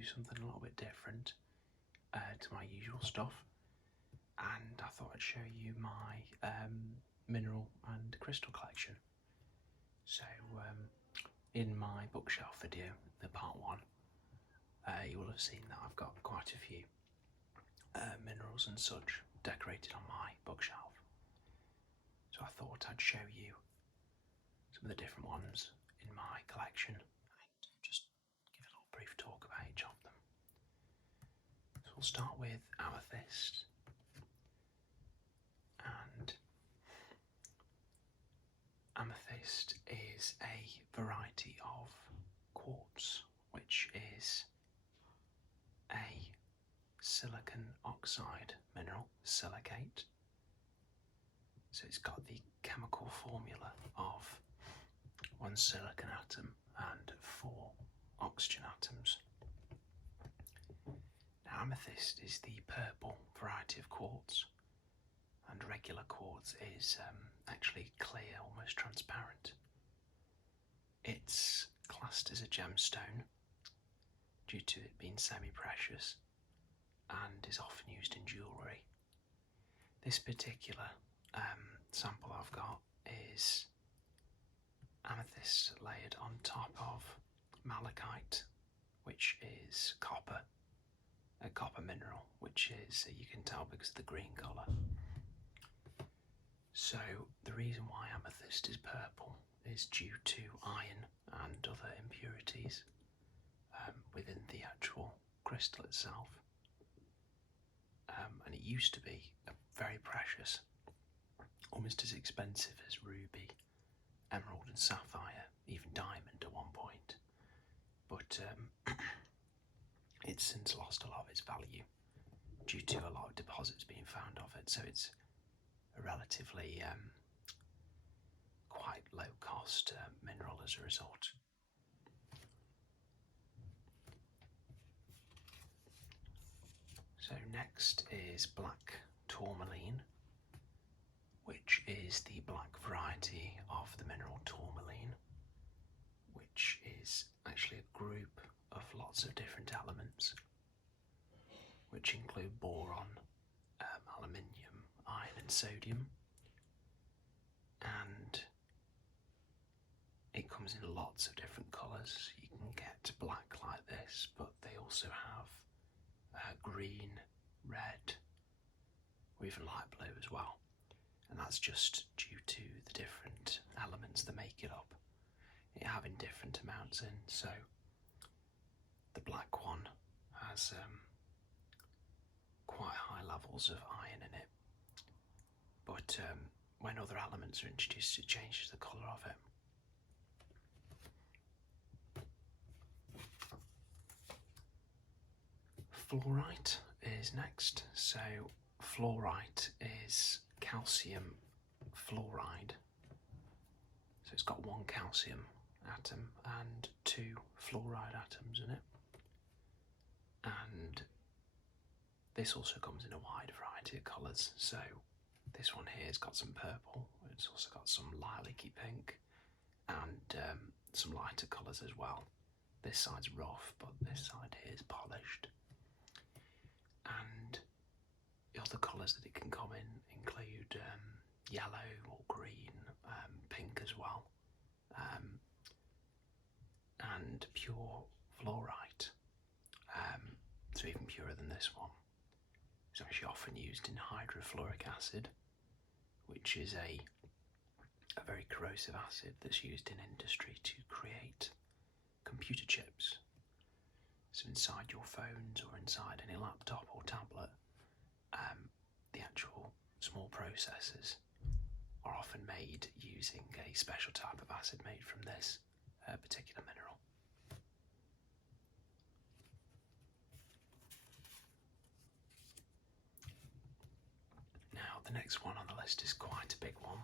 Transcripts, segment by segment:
do something a little bit different to my usual stuff, and I thought I'd show you my mineral and crystal collection. So in my bookshelf video, the part 1, you will have seen that I've got quite a few minerals and such decorated on my bookshelf. So I thought I'd show you some of the different ones in my collection and just give a little brief talk about each of them. So we'll start with amethyst, and amethyst is a variety of quartz which is a silicon oxide mineral, silicate. So it's got the chemical formula of 1 silicon atom and 4 oxygen atoms. Now, amethyst is the purple variety of quartz, and regular quartz is actually clear, almost transparent. It's classed as a gemstone due to it being semi-precious and is often used in jewellery. This particular sample I've got is amethyst layered on top of malachite, which is copper, a copper mineral, which is, you can tell because of the green colour. So the reason why amethyst is purple is due to iron and other impurities within the actual crystal itself. And it used to be very precious, almost as expensive as ruby, emerald and sapphire, even diamond at one point. But it's since lost a lot of its value due to a lot of deposits being found of it, so it's a relatively quite low cost mineral as a result. So next is black tourmaline, which is the black variety of the mineral tourmaline, which is actually a group of lots of different elements, which include boron, aluminium, iron and sodium, and it comes in lots of different colours. You can get black like this, but they also have green, red, or even light blue as well, and that's just due to the different elements that make it up. It having different amounts in, so the black one has quite high levels of iron in it, but when other elements are introduced, it changes the colour of it. Fluorite is next. So fluorite is calcium fluoride. So it's got 1 calcium atom and 2 fluoride atoms in it. And this also comes in a wide variety of colours. So this one here has got some purple, it's also got some lilac-y pink, and some lighter colours as well. This side's rough, but this side here is polished. And the other colours that it can come in include yellow or green, pink as well, and pure fluorite, so even purer than this one. It's actually often used in hydrofluoric acid, which is a very corrosive acid that's used in industry to create computer chips. So inside your phones or inside any laptop or tablet, the actual small processors are often made using a special type of acid made from this particular mineral. Now the next one on the list is quite a big one.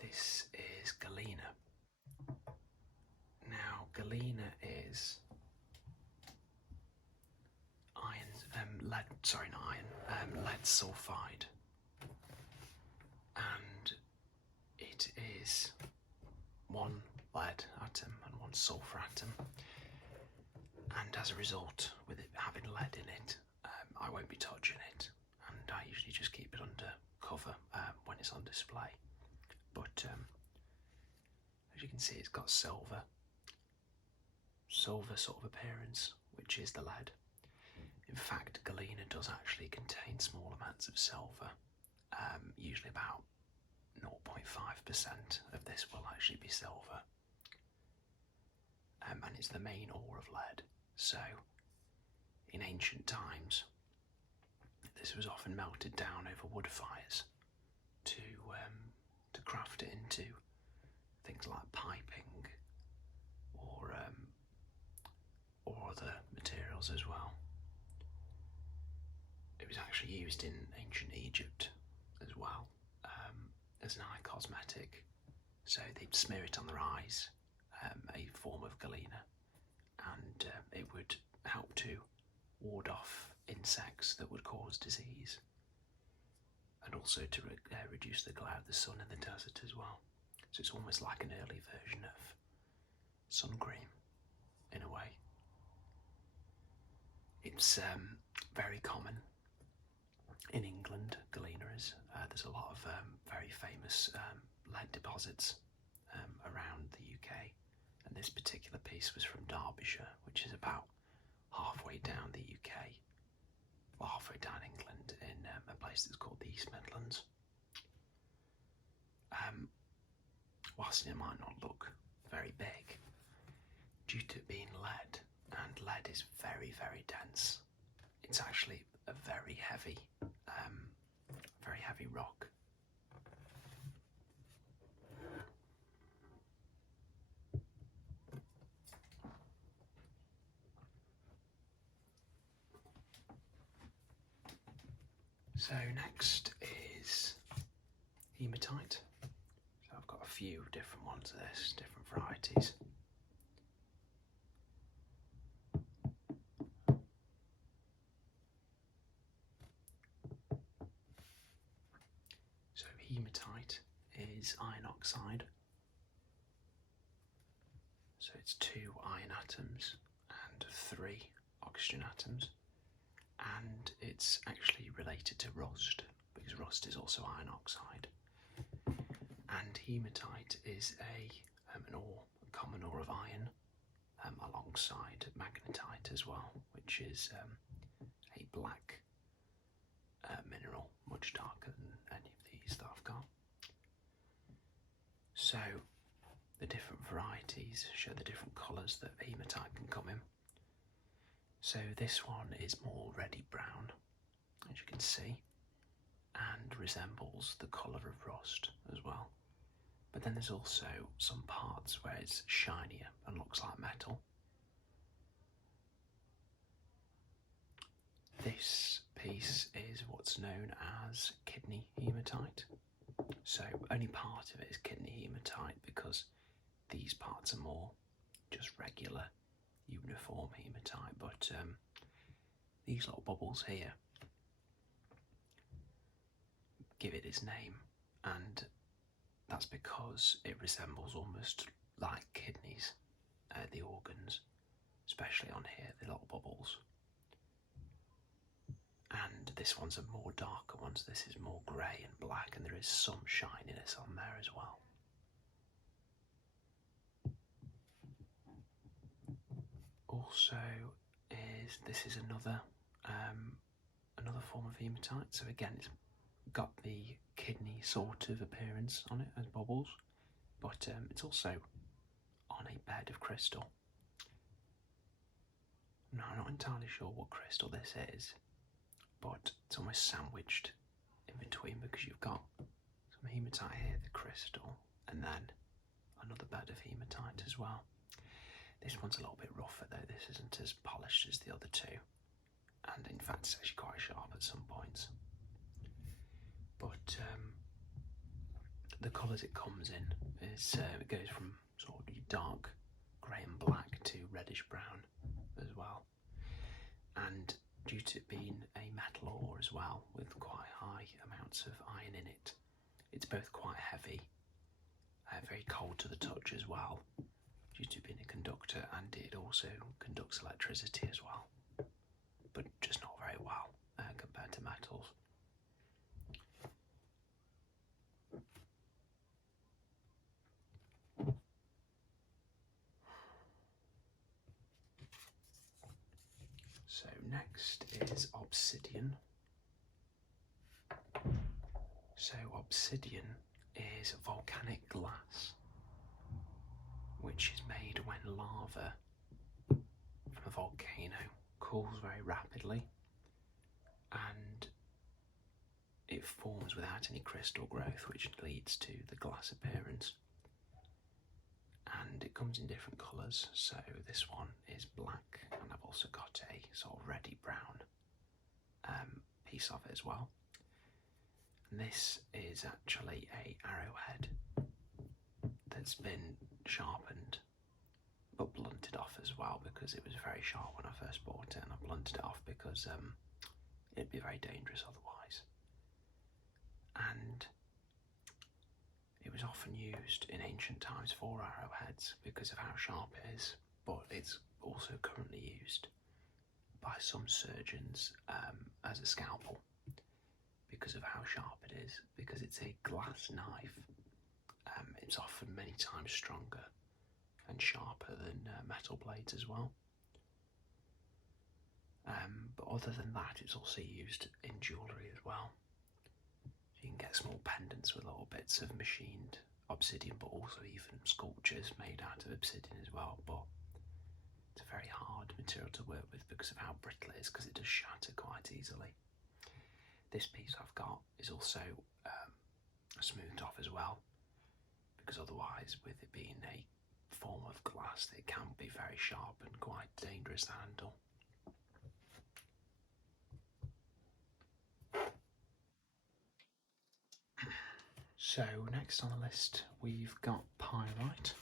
This is galena. Now galena is lead sulfide, is one lead atom and one sulfur atom, and as a result, with it having lead in it, I won't be touching it, and I usually just keep it under cover when it's on display. But as you can see, it's got silver sort of appearance, which is the lead. In fact, galena does actually contain small amounts of silver, usually about 0.5% of this will actually be silver, and it's the main ore of lead. So in ancient times, this was often melted down over wood fires to craft it into things like piping or other materials as well. It was actually used in ancient Egypt as well, as an eye cosmetic. So they'd smear it on their eyes, a form of galena, and it would help to ward off insects that would cause disease, and also to reduce the glare of the sun in the desert as well. So it's almost like an early version of sun cream, in a way. It's very common in England, galena is. There's a lot of very famous lead deposits around the UK, and this particular piece was from Derbyshire, which is about halfway down the UK, or halfway down England, in a place that's called the East Midlands. Whilst it might not look very big, due to it being lead, and lead is very, very dense, it's actually a very heavy rock. So next is hematite. So I've got a few different ones of this, different varieties. So hematite is iron oxide. So it's 2 iron atoms and 3 oxygen atoms. And it's actually related to rust, because rust is also iron oxide. And hematite is an ore, a common ore of iron, alongside magnetite as well, which is a black mineral, much darker than any of these that I've got. So the different varieties show the different colours that hematite can come in. So this one is more reddy brown, as you can see, and resembles the colour of rust as well. But then there's also some parts where it's shinier and looks like metal. This piece is what's known as kidney hematite. So only part of it is kidney hematite, because these parts are more just regular uniform hematite, but these little bubbles here give it its name, and that's because it resembles almost like kidneys, the organs, especially on here, the little bubbles. And this one's a more darker one, so this is more grey and black, and there is some shininess on there as well. Also, this is another form of hematite. So again, it's got the kidney sort of appearance on it as bubbles, but it's also on a bed of crystal. Now, I'm not entirely sure what crystal this is, but it's almost sandwiched in between, because you've got some hematite here, the crystal, and then another bed of hematite as well. This one's a little bit rougher though, this isn't as polished as the other two, and in fact it's actually quite sharp at some points. But the colours it comes in is, it goes from sort of dark grey and black to reddish brown as well. And due to it being a metal ore as well, with quite high amounts of iron in it, it's both quite heavy very cold to the touch as well, due to being a conductor, and it also conducts electricity as well, but just not very well compared to metals. So next is obsidian. So obsidian is volcanic glass, which is made when lava from a volcano cools very rapidly, and it forms without any crystal growth, which leads to the glass appearance. And it comes in different colours, so this one is black, and I've also got a sort of reddy brown piece of it as well. And this is actually a arrowhead that's been sharpened but blunted off as well, because it was very sharp when I first bought it, and I blunted it off because it'd be very dangerous otherwise. And it was often used in ancient times for arrowheads because of how sharp it is, but it's also currently used by some surgeons as a scalpel because of how sharp it is. Because it's a glass knife, it's often many times stronger and sharper than metal blades as well. But other than that, it's also used in jewellery as well. You can get small pendants with little bits of machined obsidian, but also even sculptures made out of obsidian as well. But it's a very hard material to work with because of how brittle it is, because it does shatter quite easily. This piece I've got is also smoothed off as well, because otherwise, with it being a form of glass, it can be very sharp and quite dangerous to handle. So next on the list we've got pyrite.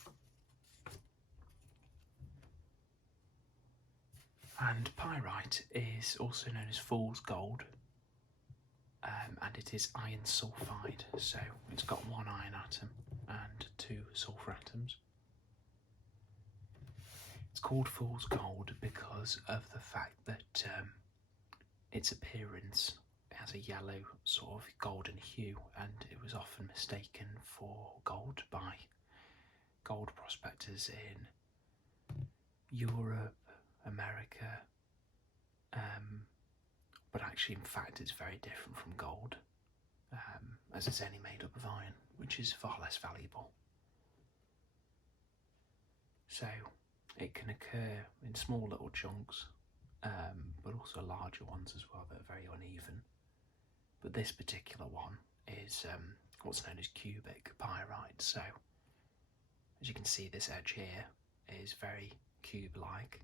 And pyrite is also known as fool's gold, and it is iron sulfide, so it's got one iron atom and two sulfur atoms. It's called fool's gold because of the fact that its appearance has a yellow sort of golden hue, and it was often mistaken for gold by gold prospectors in Europe, America, but actually in fact it's very different from gold, as it's only made up of iron, which is far less valuable. So it can occur in small little chunks, but also larger ones as well that are very uneven. But this particular one is what's known as cubic pyrite. So as you can see, this edge here is very cube-like,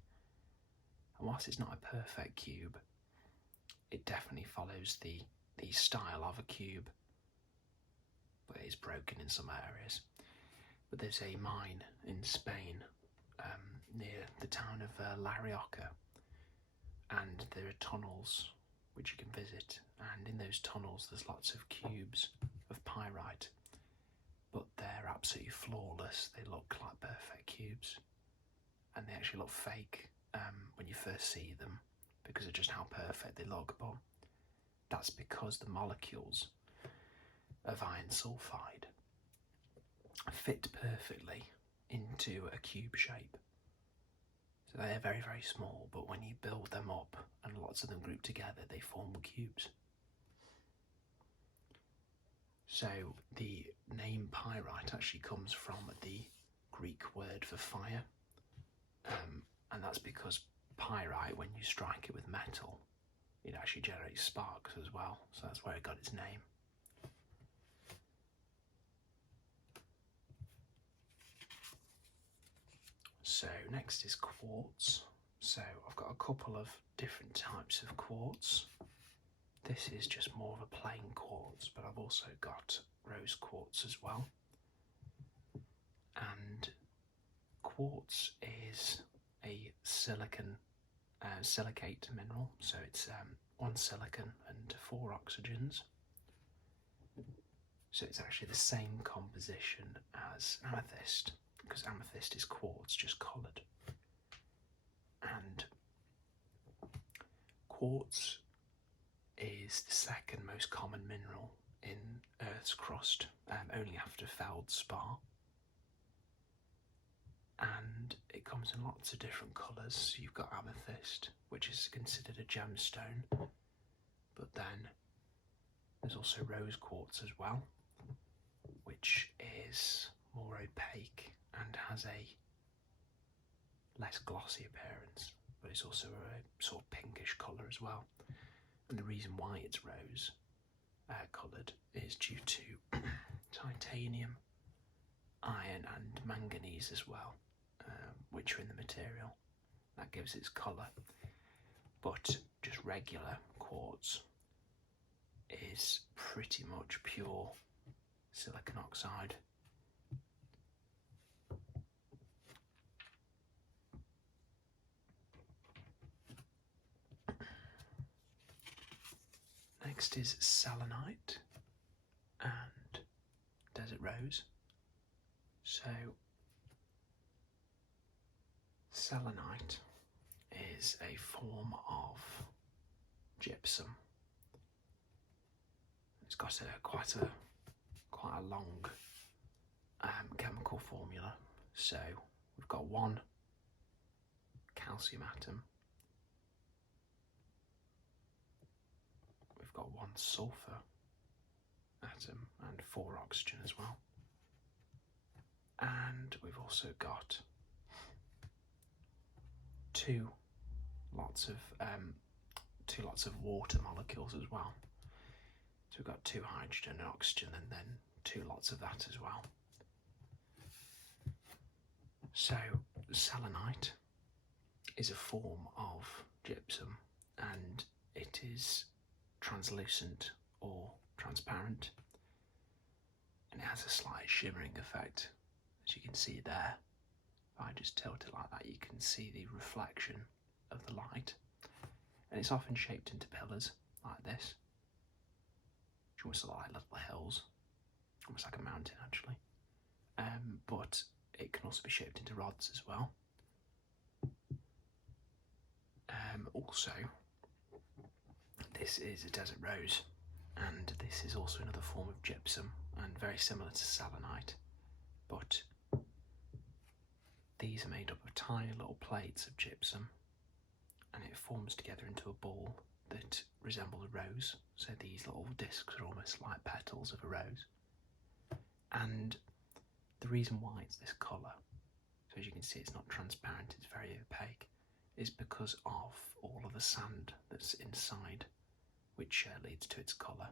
and whilst it's not a perfect cube, it definitely follows the style of a cube, but it is broken in some areas. But there's a mine in Spain near the town of La Rioja, and there are tunnels which you can visit, and in those tunnels there's lots of cubes of pyrite, but they're absolutely flawless. They look like perfect cubes, and they actually look fake when you first see them because of just how perfect they look, but that's because the molecules of iron sulfide fit perfectly into a cube shape. So they're very, very small, but when you build them up and lots of them group together, they form cubes. So the name pyrite actually comes from the Greek word for fire, and that's because pyrite, when you strike it with metal, it actually generates sparks as well, so that's where it got its name. So next is quartz. So I've got a couple of different types of quartz. This is just more of a plain quartz, but I've also got rose quartz as well. And quartz is a silicate mineral, so it's one silicon and 4 oxygens. So it's actually the same composition as amethyst, because amethyst is quartz just coloured. And quartz is the second most common mineral in Earth's crust, only after feldspar. And it comes in lots of different colours. So you've got amethyst, which is considered a gemstone, but then there's also rose quartz as well, which is more opaque and has a less glossy appearance, but it's also a sort of pinkish colour as well. And the reason why it's rose coloured is due to titanium, iron and manganese as well, which are in the material. That gives its colour. But just regular quartz is pretty much pure silicon oxide. Next is selenite and desert rose. So selenite is a form of gypsum. It's got quite a long chemical formula. So we've got one calcium atom, we've got one sulfur atom and 4 oxygen as well. And we've also got two lots of water molecules as well. So we've got 2 hydrogen and oxygen, and then 2 lots of that as well. So selenite is a form of gypsum, and it is translucent or transparent, and it has a slight shimmering effect, as you can see there. If I just tilt it like that, you can see the reflection of the light, and it's often shaped into pillars like this, which almost look like little hills, almost like a mountain actually. But it can also be shaped into rods as well. Also, this is a desert rose, and this is also another form of gypsum and very similar to selenite, but these are made up of tiny little plates of gypsum, and it forms together into a ball that resembles a rose. So these little discs are almost like petals of a rose. And the reason why it's this colour, so as you can see it's not transparent, it's very opaque, is because of all of the sand that's inside, which leads to its colour.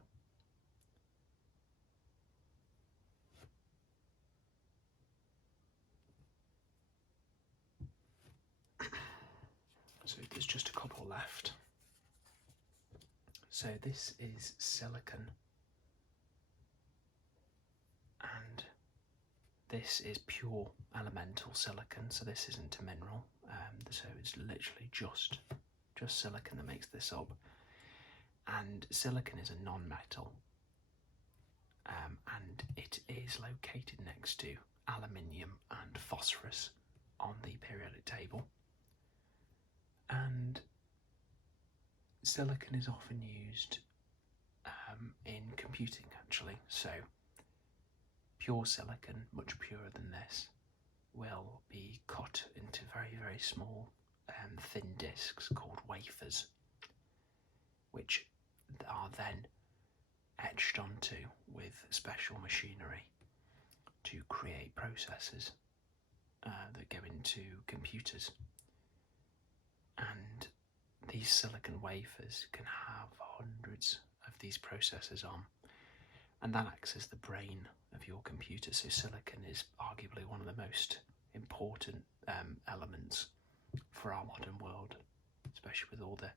So there's just a couple left. So this is silicon, and this is pure elemental silicon, so this isn't a mineral. So it's literally just silicon that makes this up. And silicon is a non-metal, and it is located next to aluminium and phosphorus on the periodic table. And silicon is often used in computing actually. So pure silicon, much purer than this, will be cut into very, very small thin discs called wafers, which are then etched onto with special machinery to create processors that go into computers. And these silicon wafers can have hundreds of these processors on, and that acts as the brain of your computer. So silicon is arguably one of the most important elements for our modern world, especially with all the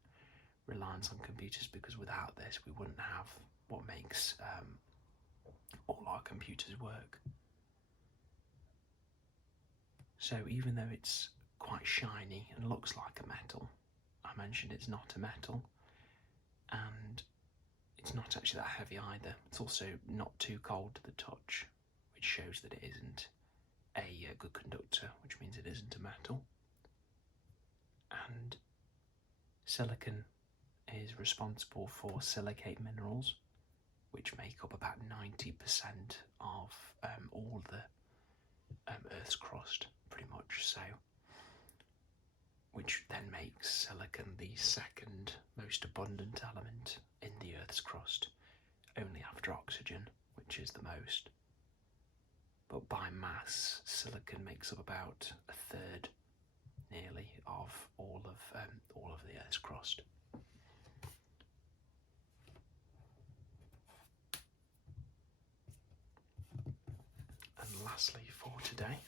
reliance on computers, because without this we wouldn't have what makes all our computers work. So even though it's quite shiny and looks like a metal, I mentioned it's not a metal, and it's not actually that heavy either. It's also not too cold to the touch, which shows that it isn't a good conductor, which means it isn't a metal. And silicon is responsible for silicate minerals, which make up about 90% of all the Earth's crust, pretty much so, which then makes silicon the second most abundant element in the Earth's crust, only after oxygen, which is the most. But by mass, silicon makes up about a third, nearly, of all of the Earth's crust. And lastly, for today,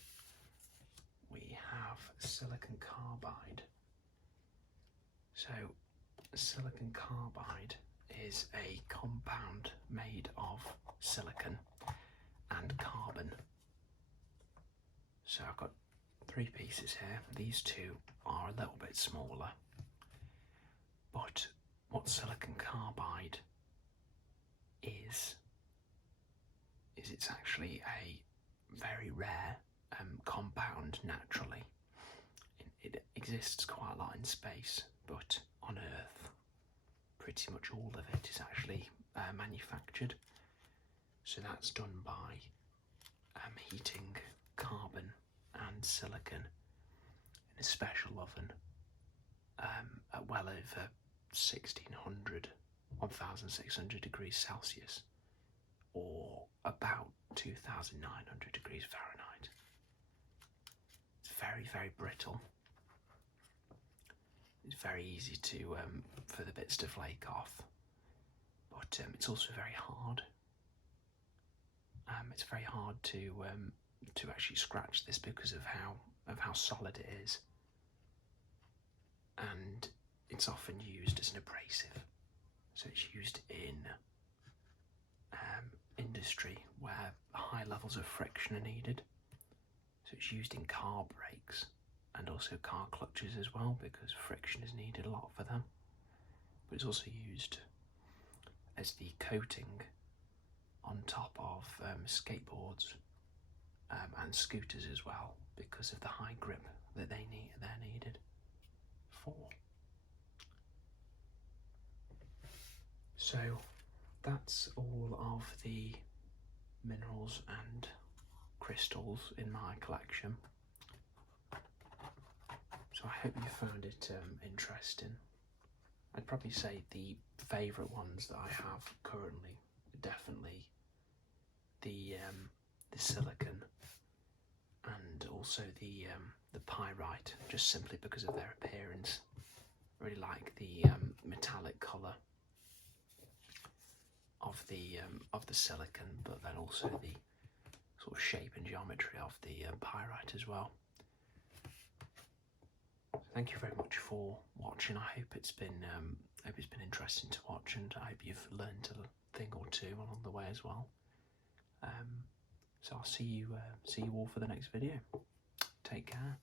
we have silicon carbide. So, silicon carbide is a compound made of silicon and carbon. So I've got 3 pieces here. These 2 are a little bit smaller, but what silicon carbide is it's actually a very rare compound naturally. It exists quite a lot in space, but on Earth, pretty much all of it is actually manufactured. So that's done by heating carbon and silicon in a special oven at well over 1600 degrees Celsius, or about 2,900 degrees Fahrenheit. It's very, very brittle. It's very easy to for the bits to flake off, but it's also very hard. It's very hard to actually scratch this because of how solid it is, and it's often used as an abrasive. So it's used in industry where high levels of friction are needed. So it's used in car brakes and also car clutches as well, because friction is needed a lot for them. But it's also used as the coating on top of skateboards and scooters as well, because of the high grip that they're needed for. So that's all of the minerals and crystals in my collection. So I hope you found it interesting. I'd probably say the favourite ones that I have currently are definitely the silicon and also the pyrite, just simply because of their appearance. I really like the metallic colour of the silicon, but then also the sort of shape and geometry of the pyrite as well. Thank you very much for watching. I hope it's been interesting to watch, and I hope you've learned a thing or two along the way as well. So I'll see you all for the next video. Take care.